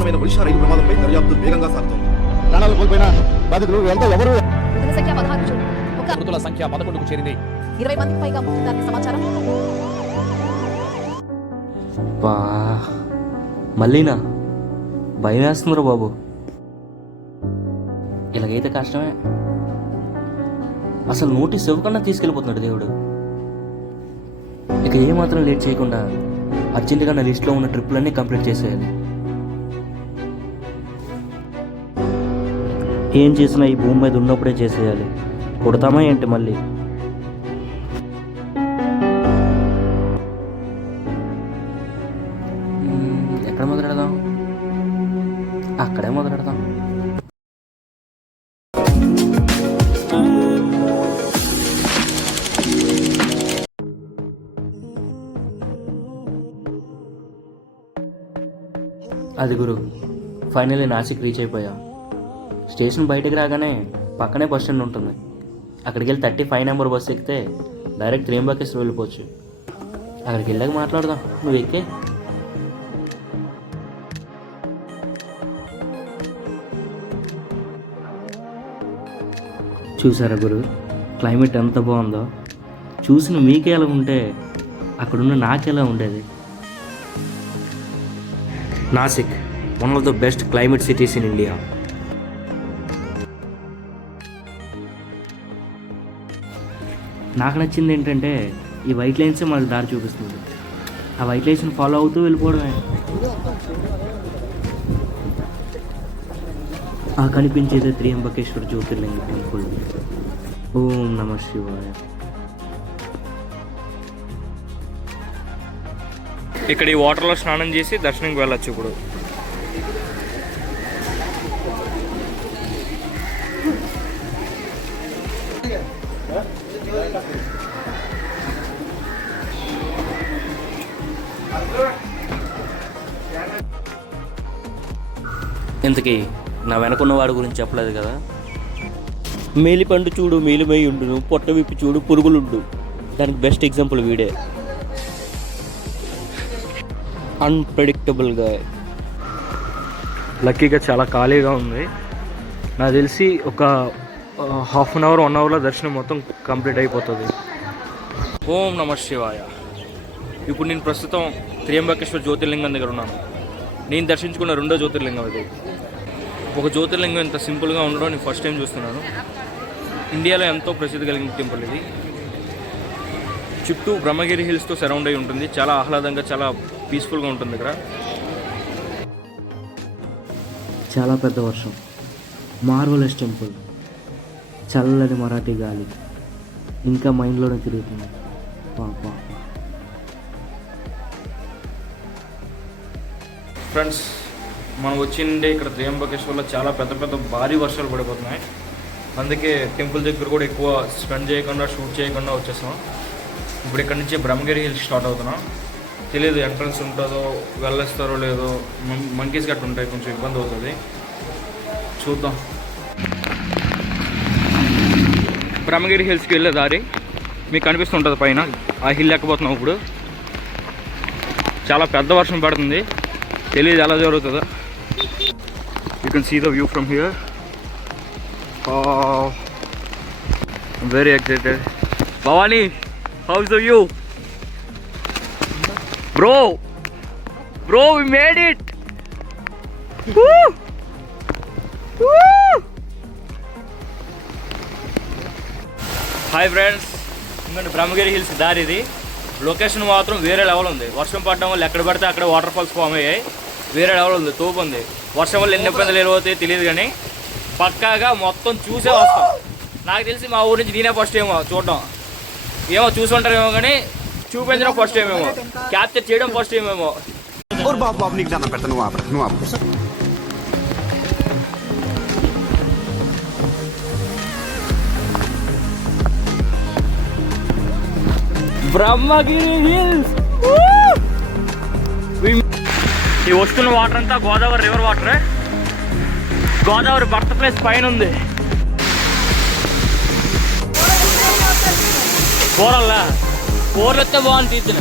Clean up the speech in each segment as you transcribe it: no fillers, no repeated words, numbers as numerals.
నాశనమైన ఒడిశా రైలు ప్రమాదంపై దర్యాప్తు వేగంగా సాగుతోంది. ప్రాణాలు కోల్పోయిన బాధితులు ఎంత ఎవరు? మృతుల సంఖ్య 11కు చేరింది. 20 మందికి పైగా మృతులని సమాచారం. మళ్ళీనా భయం వేస్తుందిరా బాబు. ఇలాగైతే కష్టమే. అసలు నోటీస్ ఇవ్వకుండా తీసుకెళ్ళిపోతున్నాడు దేవుడు. ఇక ఏమాత్రం లేట్ చేయకుండా అర్జెంటుగా నా లిస్ట్లో ఉన్న ట్రిప్పులన్నీ కంప్లీట్ చేసేయాలి. ఏం చేసినా ఈ భూమి మీద ఉన్నప్పుడే చేసేయాలి. కొడతామా ఏంటి మళ్ళీ? ఎక్కడ మొదలెడదాం? అక్కడే మొదలెడదాం. అది గురు, ఫైనల్లీ నాసిక్ రీచ్ అయిపోయా. స్టేషన్ బయటకు రాగానే పక్కనే బస్ స్టాండ్ ఉంటుంది. అక్కడికి వెళ్ళి 35 నెంబర్ బస్సు ఎక్కితే డైరెక్ట్ త్రియంబకేశ్వర్ వెళ్ళిపోవచ్చు. అక్కడికి వెళ్ళాక మాట్లాడదాం. నువ్వు ఎక్కే. చూసారా గురు, క్లైమేట్ ఎంత బాగుందో. చూసిన మీకే ఎలా ఉంటే అక్కడున్న నాకెలా ఉండేది. Nashik, one of the best climate cities in India. నాకు నచ్చింది ఏంటంటే ఈ వైట్ లైన్సే మనకు దారి చూపిస్తుంది. ఆ వైట్ లైన్స్ని ఫాలో అవుతూ వెళ్ళిపోవడమే. ఆ కనిపించేదే త్రియంబకేశ్వర జ్యోతిర్లింగ టెంపుల్. ఓం నమ శివాయ. ఇక్కడ ఈ వాటర్లో స్నానం చేసి దర్శనంకి వెళ్ళొచ్చు. ఇప్పుడు ఇంతకీ నా వెనకున్న వాడి గురించి చెప్పలేదు కదా. మేలిపండు చూడు మేలిమై ఉండును, పొట్ట విప్పి చూడు పురుగులుండు. దానికి బెస్ట్ ఎగ్జాంపుల్ వీడే. అన్ప్రెడిక్టబుల్గా. లక్కీగా చాలా ఖాళీగా ఉంది. నాకు తెలిసి ఒక హాఫ్ అన్ అవర్ 1 అవర్లో దర్శనం మొత్తం కంప్లీట్ అయిపోతుంది. ఓం నమ శివాయ. ఇప్పుడు నేను ప్రస్తుతం త్రియంబకేశ్వర జ్యోతిర్లింగం దగ్గర ఉన్నాను. నేను దర్శించుకున్న 2వ జ్యోతిర్లింగం ఇది. ఒక జ్యోతిర్లింగం ఇంత సింపుల్గా ఉండడం నేను ఫస్ట్ టైం చూస్తున్నాను. ఇండియాలో ఎంతో ప్రసిద్ధి కలిగిన టెంపుల్ ఇది. చుట్టూ బ్రహ్మగిరి హిల్స్తో సరౌండ్ అయి ఉంటుంది. చాలా ఆహ్లాదంగా, చాలా పీస్ఫుల్గా ఉంటుంది ఇక్కడ. చాలా పెద్ద వర్షం, మార్వలెస్ టెంపుల్, చల్లని మరాఠీ గాలి ఇంకా మైండ్లోనే తిరుగుతుంది. ఫ్రెండ్స్, మనం వచ్చిండే ఇక్కడ త్రియంబకేశ్వర్లో చాలా పెద్ద పెద్ద భారీ వర్షాలు పడిపోతున్నాయి. అందుకే టెంపుల్ దగ్గర కూడా ఎక్కువ స్పెండ్ చేయకుండా, షూట్ చేయకుండా వచ్చేసాం. ఇప్పుడు ఇక్కడ నుంచి బ్రహ్మగిరి హిల్స్ స్టార్ట్ అవుతున్నాం. తెలియదు ఎంట్రన్స్ ఉంటుందో, వెళ్ళేస్తారో లేదో. మంకీస్ గట్టు ఉంటాయి, కొంచెం ఇబ్బంది అవుతుంది. చూద్దాం. బ్రహ్మగిరి హిల్స్కి వెళ్ళే దారి మీకు కనిపిస్తుంటుంది పైన. ఆ హిల్ ఎక్కబోతున్నాం ఇప్పుడు. చాలా పెద్ద వర్షం పడుతుంది, తెలియదు ఎలా జరుగుతుందో. You can see the view from here. Very excited. Bhavani, how's the view? Bro, we made it. Woo! Hi friends, ఇంకొంచెం బ్రహ్మగిరి హిల్స్ దారి ఇది. లొకేషన్ మాత్రం వేరే లెవెల్ ఉంది. వర్షం పడడం వల్ల ఎక్కడ పడితే అక్కడ వాటర్ ఫాల్స్ ఫామ్ అయ్యాయి. వేరే లెవెల్ ఉంది, తోపు ఉంది. వర్షం వల్ల ఎన్ని ఇబ్బందులు వెళ్ళిపోతాయి తెలియదు, కానీ పక్కాగా మొత్తం చూసే వస్తాం. నాకు తెలిసి మా ఊరి నుంచి నేనే ఫస్ట్ ఏమో చూడడం. ఏమో చూసి ఉంటారేమో కానీ చూపించడం ఫస్ట్ టైం ఏమో, క్యాప్చర్ చేయడం ఫస్ట్ టైం ఏమో. బ్రహ్మగిరి హిల్స్. ఈ వస్తున్న వాటర్ అంతా గోదావరి రివర్ వాటరే. గోదావరి బర్త్ ప్లేస్ పైన ఉంది. కూరల్లా కూరలు వస్తే బాగుంది తీసిన.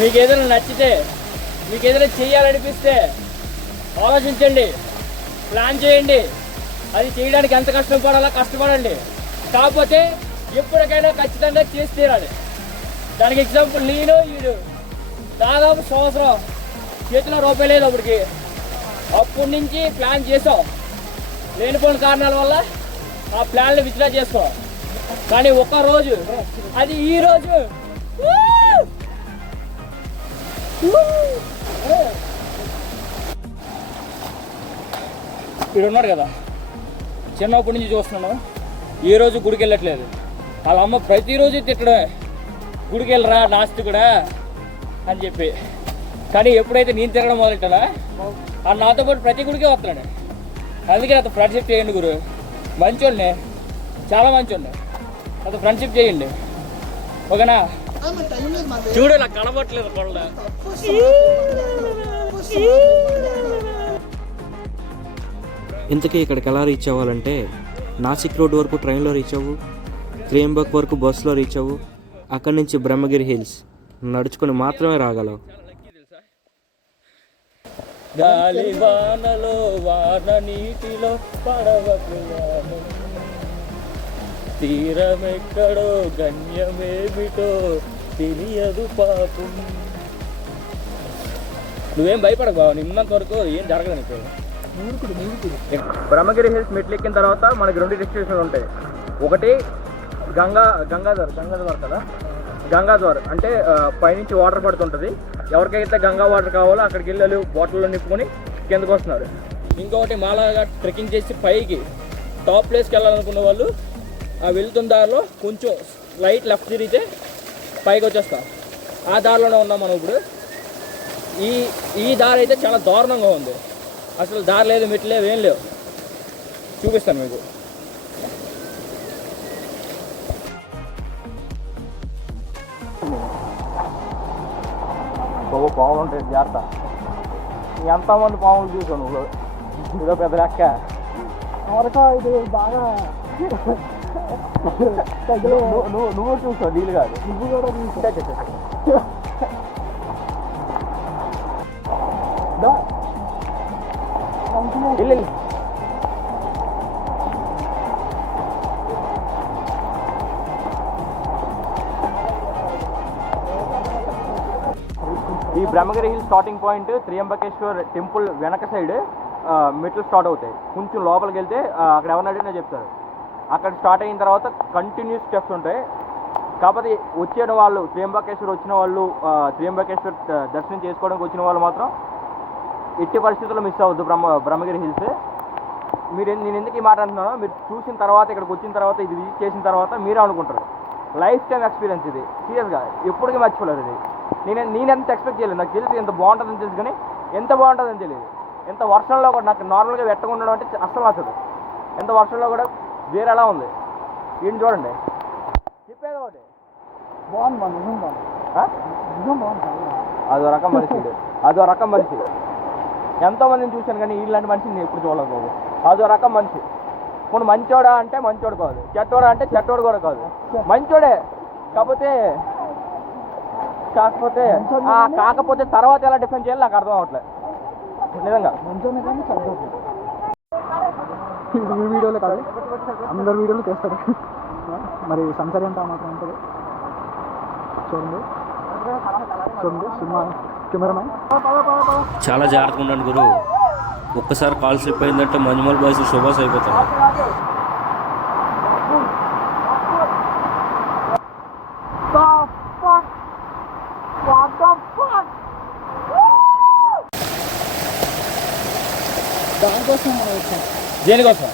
మీకు ఏదైనా నచ్చితే, మీకు ఏదైనా చేయాలనిపిస్తే ఆలోచించండి, ప్లాన్ చేయండి. అది చేయడానికి ఎంత కష్టపడాలో కష్టపడండి. కాకపోతే ఎప్పటికైనా ఖచ్చితంగా చేసి తీరాలి. దానికి ఎగ్జాంపుల్ నేను వీడు దాదాపు సంవత్సరం చేతిలో రూపాయి లేదు అప్పటికి. అప్పటి నుంచి ప్లాన్ చేసాం. లేనిపోయిన కారణాల వల్ల ఆ ప్లాన్లు విత్డ్రా చేసుకోం. కానీ ఒక్కరోజు, అది ఈరోజు ఇక్కడ ఉన్నాడు కదా, చిన్నప్పటి నుంచి చూస్తున్నాను. ఏ రోజు గుడికి వెళ్ళట్లేదు. వాళ్ళ అమ్మ ప్రతిరోజు తిట్టడమే, గుడికి వెళ్ళరా నాస్తికుడా అని చెప్పి. కానీ ఎప్పుడైతే నేను తిరగడం మొదలెట్టానా ఆ నాతో పాటు ప్రతి గుడికే వస్తున్నాడు. అందుకే నాతో ఫ్రెండ్షిప్ చేయండి గురు. మంచోడిని, చాలా మంచోడిని. నాతో ఫ్రెండ్షిప్ చేయండి, ఓకేనా? చూడు నాకు కనబట్టలేదు కొండ. ఇంతకీ ఇక్కడికి ఎలా రీచ్ అవ్వాలంటే, నాసిక్ రోడ్ వరకు ట్రైన్లో రీచ్ అవ్వు, త్రియంబక్ వరకు బస్సులో రీచ్ అవ్వు, అక్కడి నుంచి బ్రహ్మగిరి హిల్స్ నడుచుకొని మాత్రమే రాగలవు. గాలి వానలో వాన నీటిలో పడవకు తీరమెక్కడో గణ్యమేమిటో తెలియదు పాపం. నువ్వేం భయపడకు బావ, నిన్నంత వరకు ఏం జరగదు నీకు. బ్రహ్మగిరి హిల్స్ మెట్లు ఎక్కిన తర్వాత మనకి 2 డెస్టినేషన్లు ఉంటాయి. ఒకటి గంగాధర్ కదా, గంగాధర్ అంటే పైనుంచి వాటర్ పడుతుంటుంది. ఎవరికైతే గంగా వాటర్ కావాలో అక్కడికి వెళ్ళి బాటిల్లో నింపుకొని కిందకు వస్తున్నారు. ఇంకొకటి మాలాగా ట్రెక్కింగ్ చేసి పైకి టాప్ ప్లేస్కి వెళ్ళాలనుకున్న వాళ్ళు ఆ వెళ్తున్న దారిలో కొంచెం లైట్ లెఫ్ట్ తిరిగితే పైకి వచ్చేస్తాం. ఆ దారిలోనే ఉన్నాం మనం ఇప్పుడు. ఈ దారి అయితే చాలా దారుణంగా ఉంది. అసలు దారి లేదు, మెట్లు లేవు, ఏం లేవు. చూపిస్తాను మీకు. పావులు ఉంటాయి, జాగ్రత్త. ఎంతమంది పాములు చూసావు నువ్వు? ఇదో పెద్ద లెక్క. ఇది బాగా నువ్వు చూసావు, నీళ్ళు కాదు. నువ్వు కూడా చూసావు. ఇల్లు ఈ Brahmagiri hill starting point Trimbakeshwar temple వెనక సైడ్ మెట్లు స్టార్ట్ అవుతాయి. కొంచెం లోపలికి వెళ్తే అక్కడ ఎవరిని అడిగినా చెప్తారు. అక్కడ స్టార్ట్ అయిన తర్వాత కంటిన్యూస్ స్టెప్స్ ఉంటాయి. కాకపోతే వచ్చిన వాళ్ళు, త్రియంబకేశ్వర్ వచ్చిన వాళ్ళు, త్రియంబకేశ్వర్ దర్శనం చేసుకోవడానికి వచ్చిన వాళ్ళు మాత్రం ఎట్టి పరిస్థితుల్లో మిస్ అవ్వద్దు బ్రహ్మగిరి హిల్స్. నేను ఎందుకు ఈ మాట అంటున్నానో, మీరు చూసిన తర్వాత, ఇక్కడికి వచ్చిన తర్వాత, ఇది విజిట్ చేసిన తర్వాత మీరే అనుకుంటారు. లైఫ్ టైం ఎక్స్పీరియన్స్ ఇది. సీరియస్గా ఎప్పటికీ మర్చిపోలేరు ఇది. నేను ఎంత ఎక్స్పెక్ట్ చేయలేదు. నాకు తెలిసి ఎంత బాగుంటుందని తెలుసు, కానీ ఎంత బాగుంటుందని తెలియదు. ఎంత వర్షంలో కూడా, నాకు నార్మల్గా వెట్టగా ఉండడం అంటే అస్సలు నచ్చదు. ఎంత వర్షంలో కూడా వేరేలా ఉంది. ఏంటి చూడండి, చెప్పేది ఒకటి బాగుంది. అదో రకం మనిషి. ఎంతోమందిని చూశాను కానీ ఇలాంటి మనిషిని నేను ఎప్పుడు చూడలేదు బాబు. అదో రకం మనిషి. ఇప్పుడు మంచోడా అంటే మంచోడు కాదు, చెట్టోడా అంటే చెట్టోడు కూడా కాదు, మంచోడే. కాకపోతే తర్వాత ఎలా డిఫెండ్ చేయాలి నాకు అర్థం అవ్వట్లేదు నిజంగా. ఈ వీడియోలో కాదు, అందరు వీడియోలు చేస్తారు. మరి సంసారి అంతా మాత్రం ఉంటుంది. చూడండి సినిమా కెమెరామ్యాన్. చాలా జాగ్రత్తగా ఉండండి గురు. ఒక్కసారి కాల్ స్లిప్ అయిందంటే మంజుమల్ బాయ్స్ శుభాస్ అయిపోతారు. దానికోసం మనం వచ్చాం. దేనికోసం?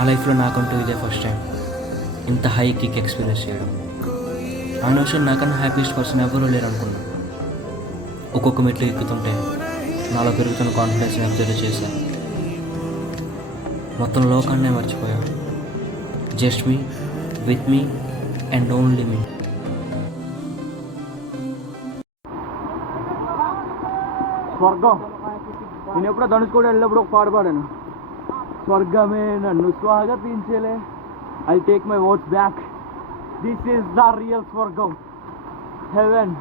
నా లైఫ్లో నాకంటూ ఇదే ఫస్ట్ టైం ఇంత హై కిక్ ఎక్స్పీరియన్స్ చేయడం. ఆ నోషన్ నాకన్నా హ్యాపీయెస్ట్ పర్సన్ ఎవరూ లేరు అనుకున్నాను. ఒక్కొక్క మెట్లు ఎక్కుతుంటే నాలో పెరుగుతున్న కాన్ఫిడెన్స్ని అబ్జర్వ్ చేశా. మొత్తం లోకాన్నే మర్చిపోయా. Just me, with me and only me. స్వర్గం. నేను ఎప్పుడో ధనుష్ కూడా వెళ్ళినప్పుడు ఒక పాట పాడాను. స్వర్గమే నన్ను స్వాగతించలే, I take my words back, this is the real స్వర్గం, హెవెన్.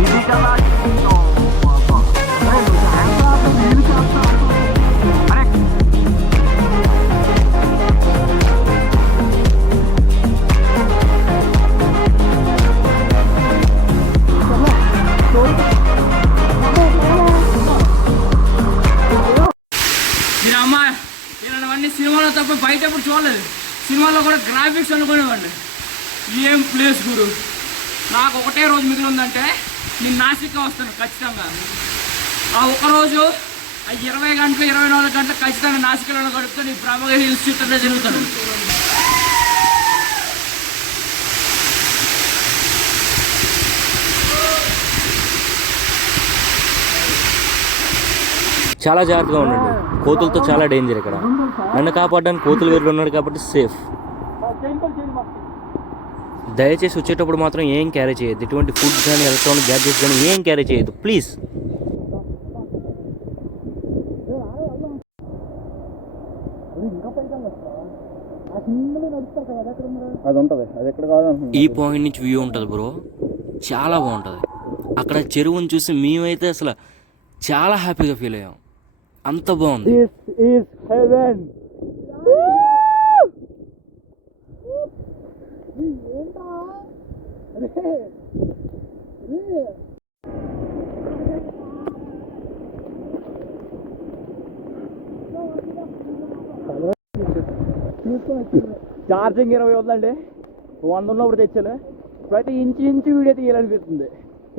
ఇది కదా నేను అమ్మ ఇలాంటివన్నీ సినిమాలో తప్ప బయట ఎప్పుడు చూడలేదు. సినిమాలో కూడా గ్రాఫిక్స్ అనుకునేవాడిని. ఏం ప్లేస్ గురు. నాకు ఒకటే రోజు మిగిలి ఉందంటే నేను నాసిక్గా వస్తాను ఖచ్చితంగా. ఆ ఒక్కరోజు 20 గంటలు 24 గంటలు ఖచ్చితంగా నాసిక్లో గడుపుతాను. ఈ బ్రహ్మగిరి హిల్స్ చుట్టూ తిరుగుతాను. చాలా జాగ్రత్తగా ఉండండి. కోతులతో చాలా డేంజర్ ఇక్కడ. నన్ను కాపాడడానికి కోతులు వేరు ఉన్నాడు కాబట్టి సేఫ్. దయచేసి వచ్చేటప్పుడు మాత్రం ఏం క్యారీ చేయొద్దు. ఎటువంటి ఫుడ్ కానీ ఎలక్ట్రానిక్ గ్యాడ్జెట్స్ కానీ ఏం క్యారీ చేయొద్దు ప్లీజ్. అది ఉంటుంది, అది ఎక్కడ కాదు. ఈ పాయింట్ నుంచి వ్యూ ఉంటుంది బ్రో, చాలా బాగుంటుంది. అక్కడ చెరువుని చూసి మేమైతే అసలు చాలా హ్యాపీగా ఫీల్ అయ్యాం. అంత బాగుంది. ఛార్జింగ్ 20 ఉందండి. 100 ఉన్నప్పుడు తెచ్చాను. ప్రతి ఇంచు వీడియో తీయాలనిపిస్తుంది.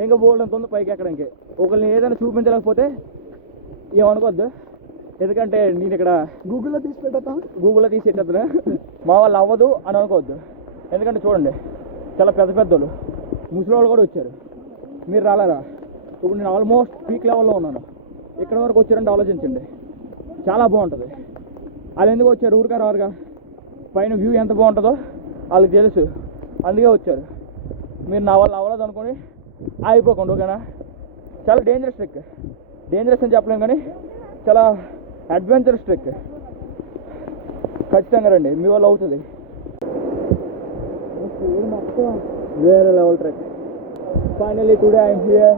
ఇంకా బోల్డ్ అంత ఉంది పైకి ఎక్కడానికి. ఒకరిని ఏదైనా చూపించలేకపోతే ఏమనుకోవద్దు, ఎందుకంటే నేను ఇక్కడ గూగుల్లో తీసి పెట్టేద్దును. మా వాళ్ళు అవ్వదు అని అనుకోవద్దు. ఎందుకంటే చూడండి, చాలా పెద్ద పెద్దోళ్ళు ముసలి వాళ్ళు కూడా వచ్చారు. మీరు రాలేరా? ఇప్పుడు నేను ఆల్మోస్ట్ పీక్ లెవెల్లో ఉన్నాను. ఇక్కడ వరకు వచ్చారంటే ఆలోచించండి, చాలా బాగుంటుంది. వాళ్ళు ఎందుకు వచ్చారు? ఊరికా రారుగా. పైన వ్యూ ఎంత బాగుంటుందో వాళ్ళకి తెలుసు, అందుకే వచ్చారు. మీరు నా వాళ్ళు అవ్వలేదు అనుకొని అయిపోకండి, ఓకేనా? చాలా డేంజరస్ ట్రెక్. డేంజరస్ అని చెప్పలేము కానీ చాలా అడ్వెంచరస్ ట్రెక్. ఖచ్చితంగా రండి, మీ వల్ల అవుతుంది. వేరే level trek. Finally today I'm here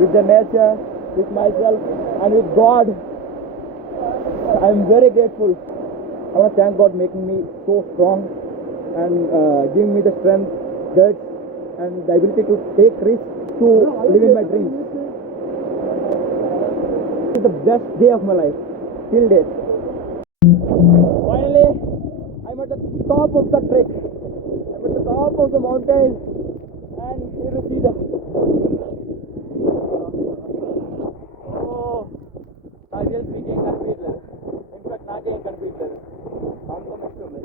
with the nature, with my self and with God. I'm very grateful. I want to thank God making me so strong and giving me the strength, guts and the ability to take risks to live in my dreams. This is the best day of my life till date. Finally, I'm at the top of the trek. I'm at the top of the mountain and here you see the I real speaking కనిపించలేదు. In fact నాకేం కనిపించలేదు. అంత మంచి ఉంది.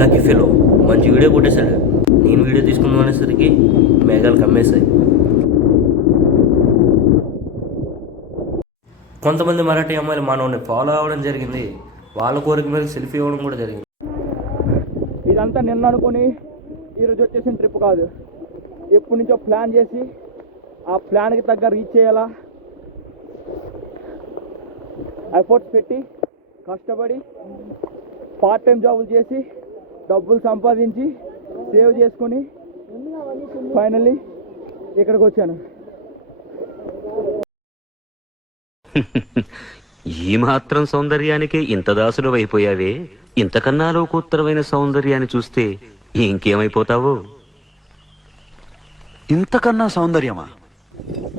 Lucky fellow మంచి video కొట్టేశాడు. నేను video తీసుకుందాం అనేసరికి మేఘాలు కమ్మేశాయి. కొంతమంది మరాఠీ అమ్మాయిలు మనల్ని ఫాలో అవ్వడం జరిగింది. వాళ్ళ కోరిక మీద సెల్ఫీ ఇవ్వడం కూడా జరిగింది. ఇదంతా నిన్న అనుకొని ఈరోజు వచ్చేసిన ట్రిప్ కాదు. ఎప్పటి నుంచో ప్లాన్ చేసి ఆ ప్లాన్కి తగ్గ రీచ్ చేయాలా ఎఫర్ట్స్ పెట్టి కష్టపడి పార్ట్ టైం జాబులు చేసి డబ్బులు సంపాదించి సేవ్ చేసుకొని ఫైనల్లీ ఇక్కడికి వచ్చాను. ఈ మాత్రం సౌందర్యానికి ఇంత దాసుడు అయిపోయావే. ఇంతకన్నా లోకోత్తరమైన సౌందర్యాన్ని చూస్తే ఇంకేమైపోతావు? ఇంతకన్నా సౌందర్యమా?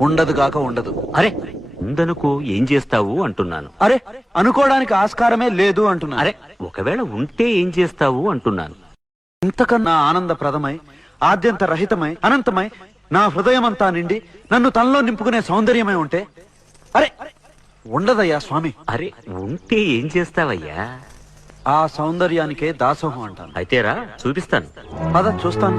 ఉండదు కాక ఉండదు. అరే ఉందనుకో ఏం చేస్తావు అంటున్నాను. అరే అనుకోవడానికి ఆస్కారమే లేదు అంటున్నా. అరే ఒకవేళ ఉంటే ఏం చేస్తావు అంటున్నాను. ఇంతకన్నా ఆనందప్రదమై, ఆద్యంత రహితమై, అనంతమై, నా హృదయమంతా నిండి నన్ను తనలో నింపుకునే సౌందర్యమై ఉంటే అరే ఉండదయ్యా స్వామి. అరే ఉంటే ఏం చేస్తావయ్యా? ఆ సౌందర్యానికే దాసోహం అంటాను. అయితేరా చూపిస్తాను. పద చూస్తాను.